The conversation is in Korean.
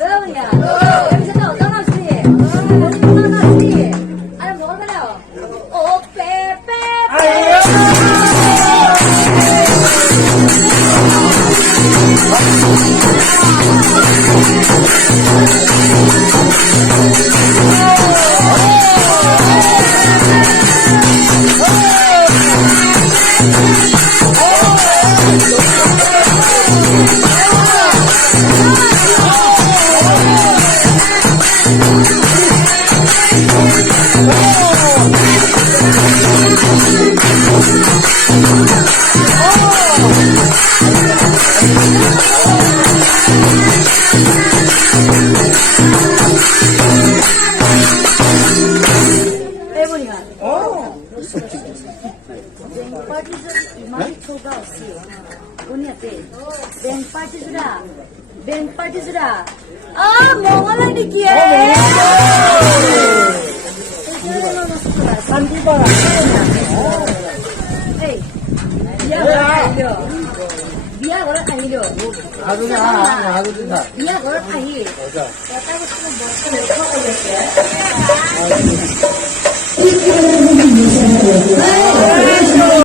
여러분이야. 여기서 어떤 맛이? 어떤 맛이? 아니, 먹을까요? 오, 빼빼. Ah, mau ngalah dikit ya. Dia orang ahli. Dia orang ahli. Kata